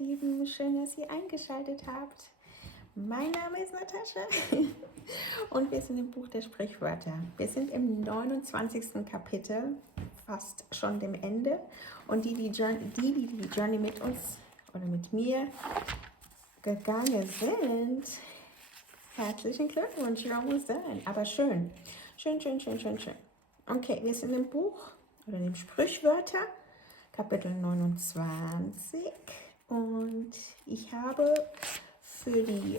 ihr Lieben, schön, dass ihr eingeschaltet habt. Mein Name ist Natascha und wir sind im Buch der Sprichwörter. Wir sind im 29. Kapitel, fast schon dem Ende. Und die Journey mit uns oder mit mir gegangen sind, herzlichen Glückwunsch, almost done. Aber schön. Schön. Okay, wir sind im Buch oder dem Sprichwörter, Kapitel 29. Und ich habe für die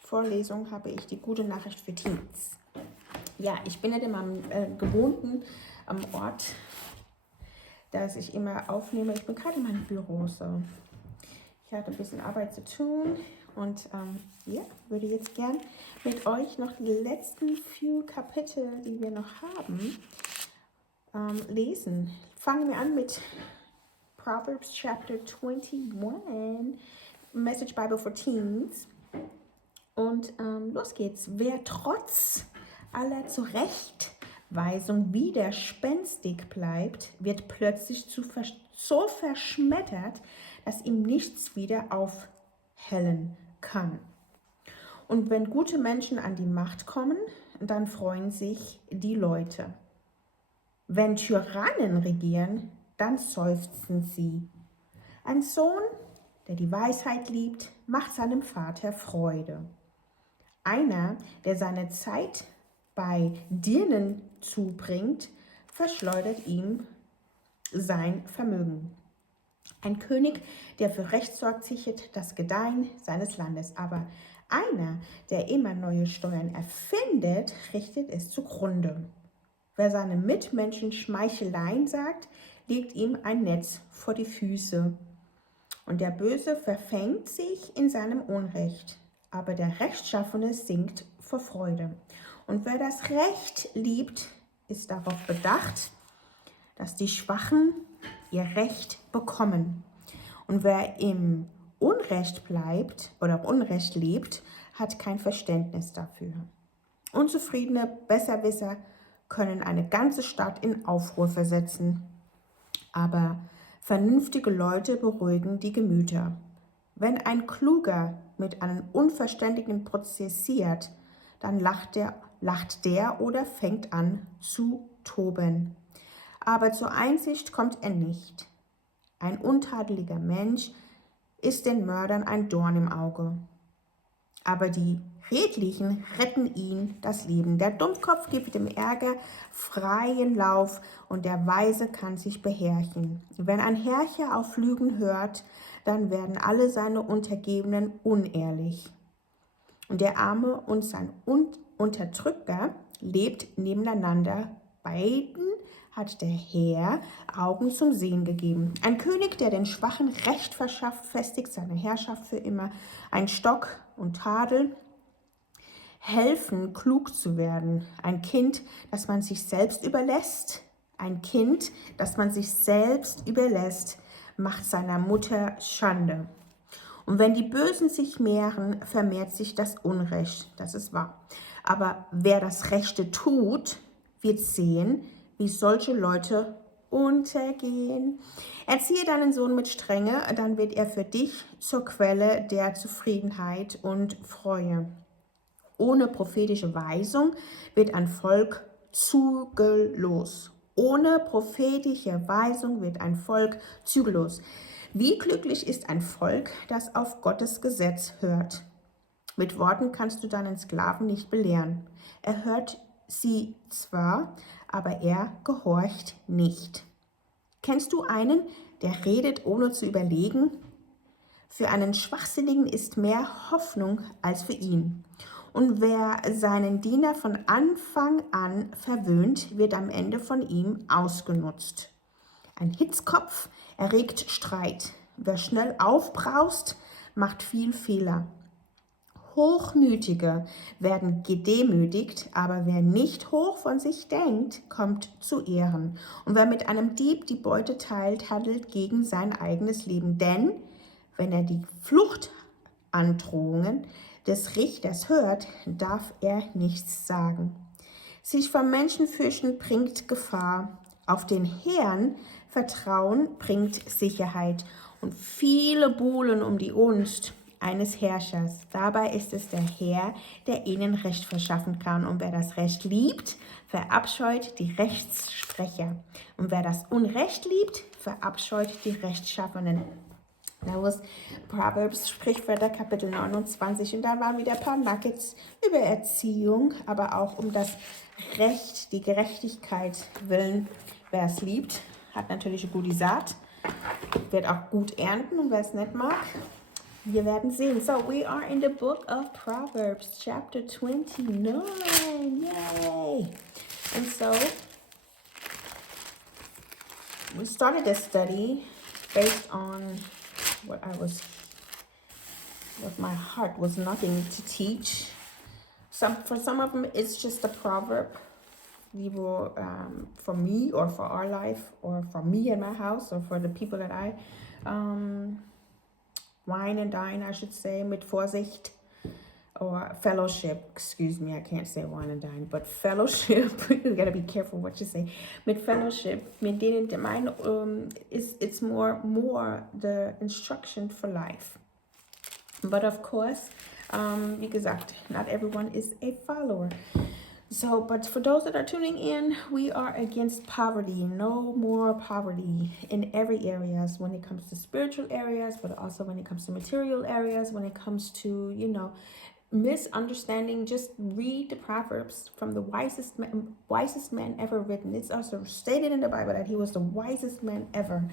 Vorlesung die gute Nachricht für Teens. Ja, ich bin nicht immer am gewohnten Ort, dass ich immer aufnehme. Ich bin gerade in meinem Büro, so. Ich hatte ein bisschen Arbeit zu tun und würde jetzt gern mit euch noch die letzten few Kapitel, die wir noch haben, lesen. Fangen wir an mit Proverbs Chapter 21, Message Bible for Teens. Und los geht's. Wer trotz aller Zurechtweisung widerspenstig bleibt, wird plötzlich so verschmettert, dass ihm nichts wieder aufhellen kann. Und wenn gute Menschen an die Macht kommen, dann freuen sich die Leute. Wenn Tyrannen regieren, dann seufzen sie. Ein Sohn, der die Weisheit liebt, macht seinem Vater Freude. Einer, der seine Zeit bei Dirnen zubringt, verschleudert ihm sein Vermögen. Ein König, der für Recht sorgt, sichert das Gedeihen seines Landes. Aber einer, der immer neue Steuern erfindet, richtet es zugrunde. Wer seinem Mitmenschen Schmeicheleien sagt, legt ihm ein Netz vor die Füße. Und der Böse verfängt sich in seinem Unrecht, aber der Rechtschaffene singt vor Freude. Und wer das Recht liebt, ist darauf bedacht, dass die Schwachen ihr Recht bekommen. Und wer im Unrecht bleibt oder Unrecht lebt, hat kein Verständnis dafür. Unzufriedene Besserwisser können eine ganze Stadt in Aufruhr versetzen. Aber vernünftige Leute beruhigen die Gemüter. Wenn ein Kluger mit einem Unverständigen prozessiert, dann lacht der oder fängt an zu toben. Aber zur Einsicht kommt er nicht. Ein untadeliger Mensch ist den Mördern ein Dorn im Auge. Aber die Redlichen retten ihn das Leben. Der Dummkopf gibt dem Ärger freien Lauf und der Weise kann sich beherrchen. Wenn ein Herrscher auf Lügen hört, dann werden alle seine Untergebenen unehrlich. Und der Arme und sein Unterdrücker lebt nebeneinander. Beiden hat der Herr Augen zum Sehen gegeben. Ein König, der den Schwachen Recht verschafft, festigt seine Herrschaft für immer. Ein Stock und Tadel helfen, klug zu werden. Ein Kind, das man sich selbst überlässt. Macht seiner Mutter Schande. Und wenn die Bösen sich mehren, vermehrt sich das Unrecht. Das ist wahr. Aber wer das Rechte tut, wird sehen, wie solche Leute untergehen. Erziehe deinen Sohn mit Strenge, dann wird er für dich zur Quelle der Zufriedenheit und Freude. Ohne prophetische Weisung wird ein Volk zügellos. Wie glücklich ist ein Volk, das auf Gottes Gesetz hört. Mit Worten kannst du deinen Sklaven nicht belehren. Er hört sie zwar, aber er gehorcht nicht. Kennst du einen, der redet, ohne zu überlegen? Für einen Schwachsinnigen ist mehr Hoffnung als für ihn. Und wer seinen Diener von Anfang an verwöhnt, wird am Ende von ihm ausgenutzt. Ein Hitzkopf erregt Streit. Wer schnell aufbraust, macht viel Fehler. Hochmütige werden gedemütigt, aber wer nicht hoch von sich denkt, kommt zu Ehren. Und wer mit einem Dieb die Beute teilt, handelt gegen sein eigenes Leben. Denn wenn er die Fluchtandrohungen des Richters hört, darf er nichts sagen. Sich vor Menschen fürchten bringt Gefahr. Auf den Herrn Vertrauen bringt Sicherheit und viele buhlen um die Gunst eines Herrschers. Dabei ist es der Herr, der ihnen Recht verschaffen kann. Und wer das Recht liebt, verabscheut die Rechtssprecher. Und wer das Unrecht liebt, verabscheut die Rechtschaffenen. That was Proverbs, Sprichwörter, Kapitel 29. Und da waren wieder ein paar Nuggets über Erziehung, aber auch um das Recht, die Gerechtigkeit willen. Wer es liebt, hat natürlich eine gute Saat, wird auch gut ernten. Und wer es nicht mag, wir werden sehen. So, we are in the book of Proverbs, chapter 29. Yay! And so, we started this study based on what my heart was nothing to teach. For some of them, it's just a proverb. For me or for our life or for me and my house or for the people that I wine and dine, I should say, mit Vorsicht, or fellowship. Excuse me, I can't say wine and dine, but fellowship. You gotta be careful what you say. Mit fellowship, mit denen mine it's more the instruction for life. But of course, wie gesagt, not everyone is a follower. So, but for those that are tuning in, we are against poverty. No more poverty in every areas when it comes to spiritual areas, but also when it comes to material areas, when it comes to, misunderstanding. Just read the Proverbs from the wisest man ever written. It's also stated in the Bible that he was the wisest man ever.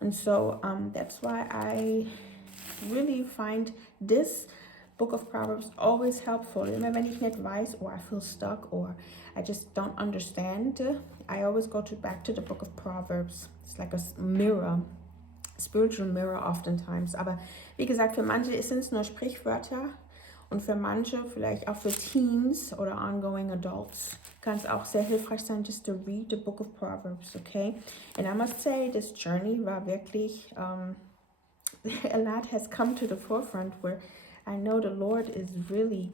And so that's why I really find this Book of Proverbs always helpful. Immer wenn ich nicht weiß, or I feel stuck, or I just don't understand, I always go back to the Book of Proverbs. It's like a mirror, spiritual mirror oftentimes. Aber wie gesagt, für manche sind es nur Sprichwörter und für manche, vielleicht auch für Teens oder ongoing adults, kann es auch sehr hilfreich sein, just to read the Book of Proverbs, okay? And I must say, this journey war wirklich, a lot has come to the forefront where I know the Lord is really,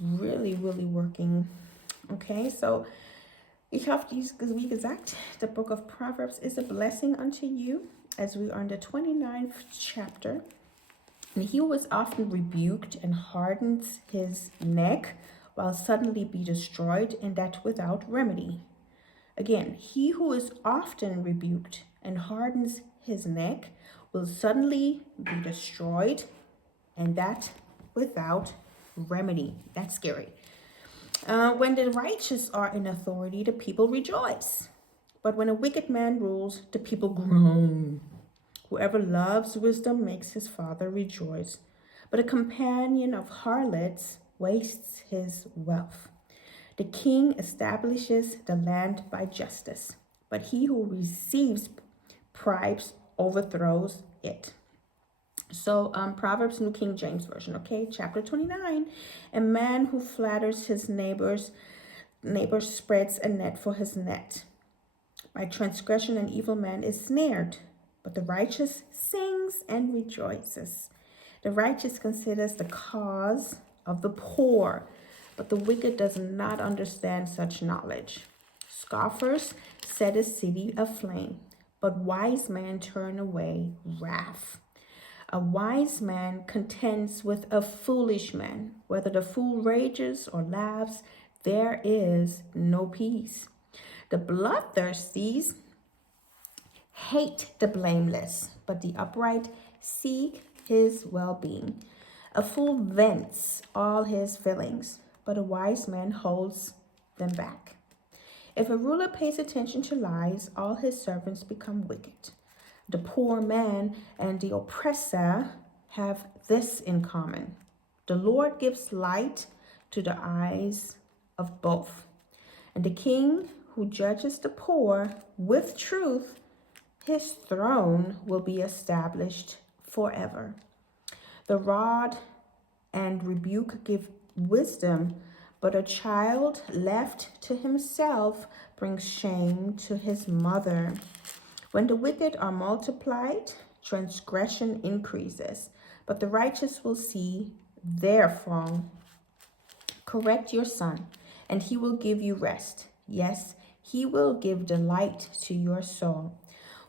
really, really working. Okay, so ich hoffe, wie gesagt, the book of Proverbs is a blessing unto you as we are in the 29th chapter. And he who is often rebuked and hardens his neck will suddenly be destroyed, and that without remedy. Again, he who is often rebuked and hardens his neck will suddenly be destroyed, and that without remedy. That's scary. When the righteous are in authority, the people rejoice. But when a wicked man rules, the people groan. Whoever loves wisdom makes his father rejoice. But a companion of harlots wastes his wealth. The king establishes the land by justice, but he who receives bribes overthrows it. So Proverbs, New King James Version, okay, chapter 29. A man who flatters his neighbor spreads a net for his net. By transgression an evil man is snared, but the righteous sings and rejoices. The righteous considers the cause of the poor, but the wicked does not understand such knowledge. Scoffers set a city aflame, but wise men turn away wrath. A wise man contends with a foolish man. Whether the fool rages or laughs, there is no peace. The bloodthirsty hate the blameless, but the upright seek his well-being. A fool vents all his feelings, but a wise man holds them back. If a ruler pays attention to lies, all his servants become wicked. The poor man and the oppressor have this in common. The Lord gives light to the eyes of both. And the king who judges the poor with truth, his throne will be established forever. The rod and rebuke give wisdom, but a child left to himself brings shame to his mother. When the wicked are multiplied, transgression increases, but the righteous will see their fall. Correct your son, and he will give you rest. Yes, he will give delight to your soul.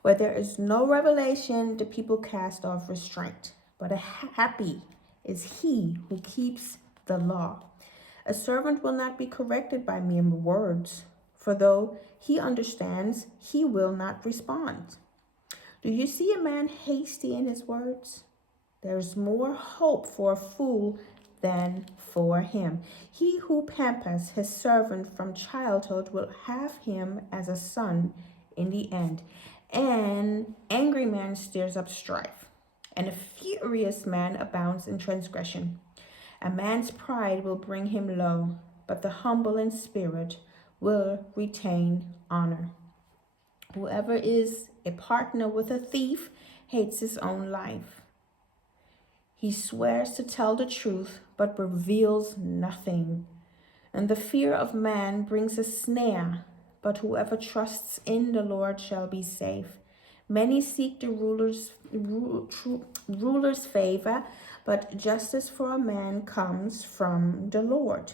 Where there is no revelation, the people cast off restraint. But happy is he who keeps the law. A servant will not be corrected by mere words, for though he understands, he will not respond. Do you see a man hasty in his words? There's more hope for a fool than for him. He who pampers his servant from childhood will have him as a son in the end. An angry man stirs up strife, and a furious man abounds in transgression. A man's pride will bring him low, but the humble in spirit will retain honor. Whoever is a partner with a thief hates his own life. He swears to tell the truth, but reveals nothing. And the fear of man brings a snare, but whoever trusts in the Lord shall be safe. Many seek the ruler's favor, but justice for a man comes from the Lord.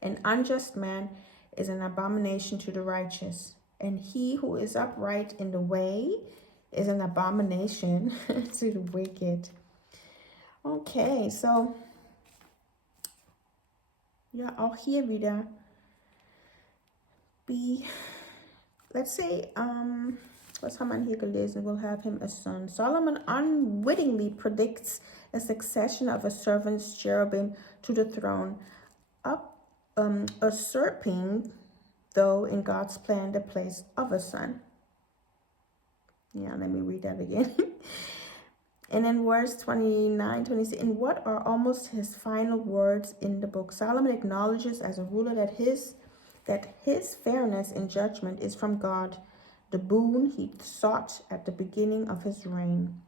An unjust man is an abomination to the righteous, and he who is upright in the way is an abomination to the wicked. Okay, so ja, auch hier wieder let's say, was haben wir hier gelesen? We'll have him a son. Solomon unwittingly predicts a succession of a servant's cherubim to the throne, usurping, though in God's plan, the place of a son. Yeah, let me read that again. And in verse 29, 26, in what are almost his final words in the book, Solomon acknowledges as a ruler that his fairness in judgment is from God, the boon he sought at the beginning of his reign.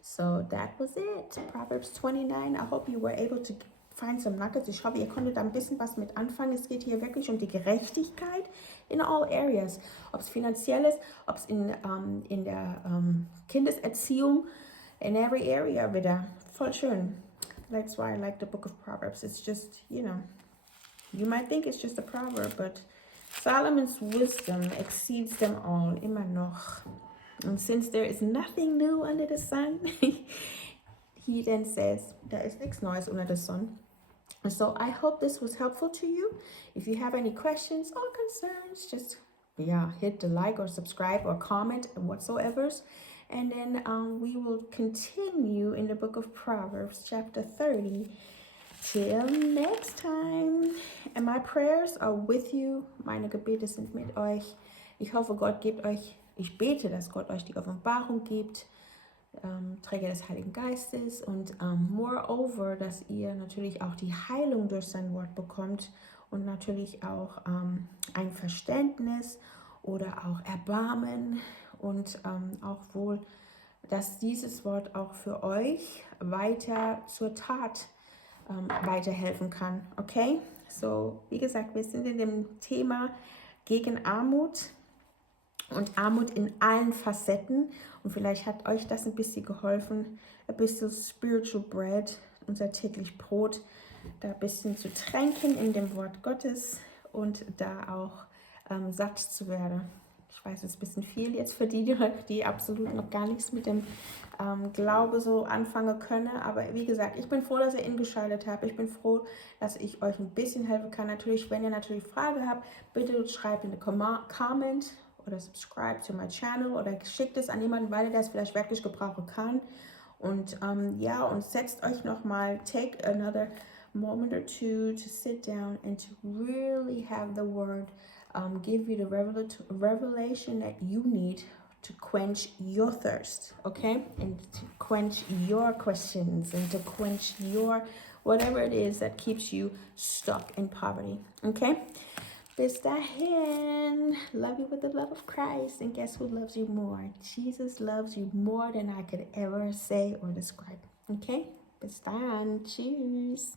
So that was it. Proverbs 29. I hope you were able to find some nuggets. Ich hoffe, ihr konntet da ein bisschen was mit anfangen. Es geht hier wirklich um die Gerechtigkeit in all areas. Ob es finanziell ist, ob es in der Kindeserziehung, in every area wieder. Voll schön. That's why I like the book of Proverbs. It's just, you might think it's just a proverb, but Solomon's wisdom exceeds them all, immer noch. And since there is nothing new under the sun, he then says, da ist nichts Neues unter der Sonne. So I hope this was helpful to you. If you have any questions or concerns, just hit the like or subscribe or comment whatsoever. And then we will continue in the book of Proverbs, chapter 30. Till next time. And my prayers are with you. Meine Gebete sind mit euch. Ich hoffe, Gott gibt euch, ich bete, dass Gott euch die Offenbarung gibt, Träger des Heiligen Geistes und moreover, dass ihr natürlich auch die Heilung durch sein Wort bekommt und natürlich auch ein Verständnis oder auch Erbarmen und auch wohl, dass dieses Wort auch für euch weiter zur Tat weiterhelfen kann. Okay? So, wie gesagt, wir sind in dem Thema gegen Armut und Armut in allen Facetten. Und vielleicht hat euch das ein bisschen geholfen, ein bisschen Spiritual Bread, unser täglich Brot, da ein bisschen zu tränken in dem Wort Gottes und da auch satt zu werden. Ich weiß, es ist ein bisschen viel jetzt für die absolut noch gar nichts mit dem Glaube so anfangen können. Aber wie gesagt, ich bin froh, dass ihr eingeschaltet habt. Ich bin froh, dass ich euch ein bisschen helfen kann. Natürlich, wenn ihr natürlich Fragen habt, bitte schreibt in den Comment oder subscribe to my channel oder schickt es an jemanden, weil er das vielleicht wirklich gebrauchen kann. Und und setzt euch nochmal, take another moment or two to sit down and to really have the word give you the revelation that you need to quench your thirst, okay? And to quench your questions and to quench your whatever it is that keeps you stuck in poverty, okay? Bis dahin, love you with the love of Christ, and guess who loves you more? Jesus loves you more than I could ever say or describe, okay? Bis dann, tschüss.